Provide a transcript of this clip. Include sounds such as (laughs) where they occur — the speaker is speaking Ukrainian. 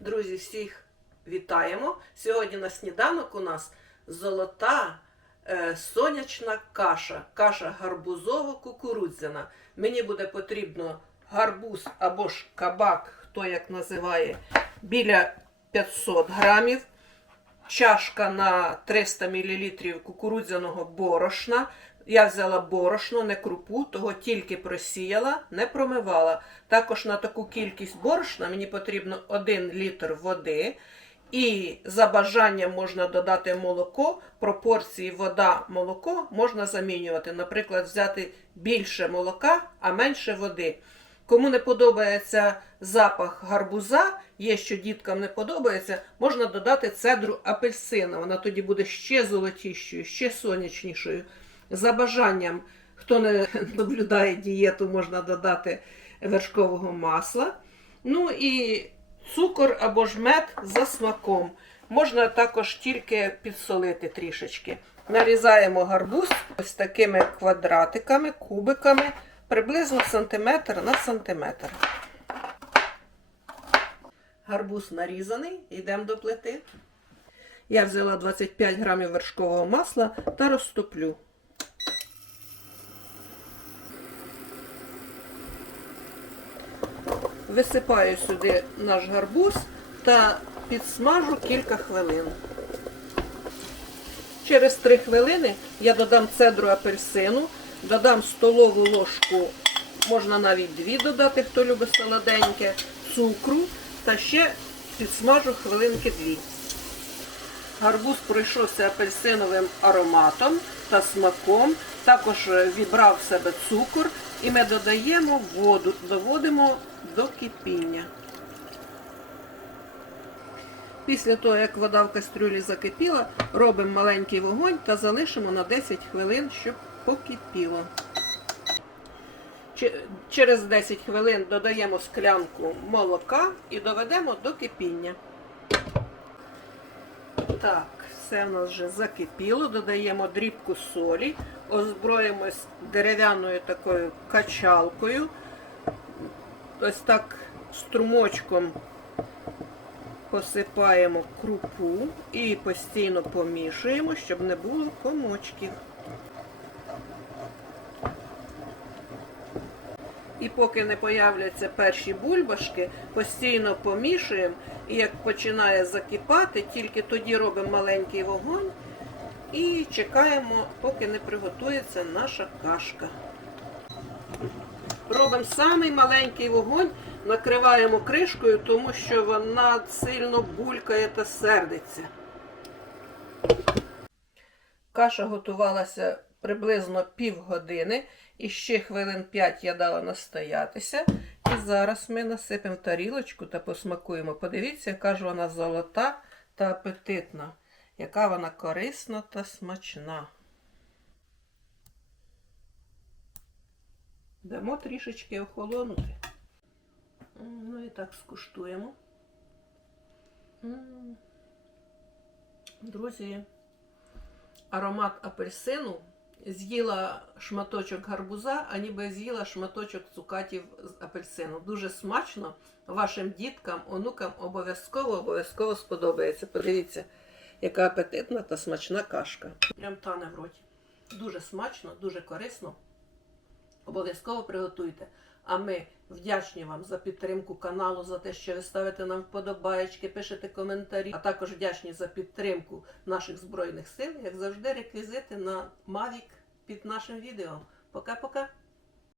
Друзі, всіх вітаємо! Сьогодні на сніданок у нас золота е, сонячна каша, каша гарбузово-кукурудзяна. Мені буде потрібно гарбуз або ж кабак, хто як називає, біля 500 грамів, чашка на 300 мл кукурудзяного борошна. Я взяла борошно, не крупу, того тільки просіяла, не промивала. Також на таку кількість борошна мені потрібно 1 літр води. І за бажанням можна додати молоко. Пропорції вода-молоко можна замінювати. Наприклад, взяти більше молока, а менше води. Кому не подобається запах гарбуза, є що діткам не подобається, можна додати цедру апельсина. Вона тоді буде ще золотішою, ще сонячнішою. За бажанням, хто не (laughs) наблюдає дієту, можна додати вершкового масла. Ну і цукор або ж мед за смаком. Можна також тільки підсолити трішечки. Нарізаємо гарбуз ось такими квадратиками, кубиками, приблизно сантиметр на сантиметр. Гарбуз нарізаний, йдемо до плити. Я взяла 25 грамів вершкового масла та розтоплю. Висипаю сюди наш гарбуз та підсмажу кілька хвилин. Через 3 хвилини я додам цедру апельсину, додам столову ложку, можна навіть дві додати, хто любить солоденьке, цукру та ще підсмажу хвилинки дві. Гарбуз пройшовся апельсиновим ароматом та смаком, також вібрав в себе цукор і ми додаємо воду, доводимо до кипіння. Після того, як вода в кастрюлі закипіла, робимо маленький вогонь та залишимо на 10 хвилин, щоб покипіло. Через 10 хвилин додаємо склянку молока і доведемо до кипіння. Так, все в нас вже закипіло. Додаємо дрібку солі, озброїмось дерев'яною такою качалкою. Ось так струмочком посипаємо крупу і постійно помішуємо, щоб не було комочків. І поки не появляться перші бульбашки, постійно помішуємо. І як починає закипати, тільки тоді робимо маленький вогонь і чекаємо, поки не приготується наша кашка. Робимо самий маленький вогонь, накриваємо кришкою, тому що вона сильно булькає та сердиться. Каша готувалася приблизно півгодини, і ще хвилин 5 я дала настоятися. І зараз ми насипемо тарілочку та посмакуємо. Подивіться, яка ж вона золота та апетитна, яка вона корисна та смачна. Дамо трішечки охолонути. Ну і так скуштуємо. Друзі, аромат апельсину. З'їла шматочок гарбуза, а ніби з'їла шматочок цукатів з апельсину. Дуже смачно. Вашим діткам, онукам обов'язково обов'язково сподобається. Подивіться, яка апетитна та смачна кашка. Прям тане в роті. Дуже смачно, дуже корисно. Обов'язково приготуйте. А ми вдячні вам за підтримку каналу, за те, що ви ставите нам вподобаєчки, пишете коментарі, а також вдячні за підтримку наших Збройних сил, як завжди, реквізити на Mavic під нашим відео. Пока-пока!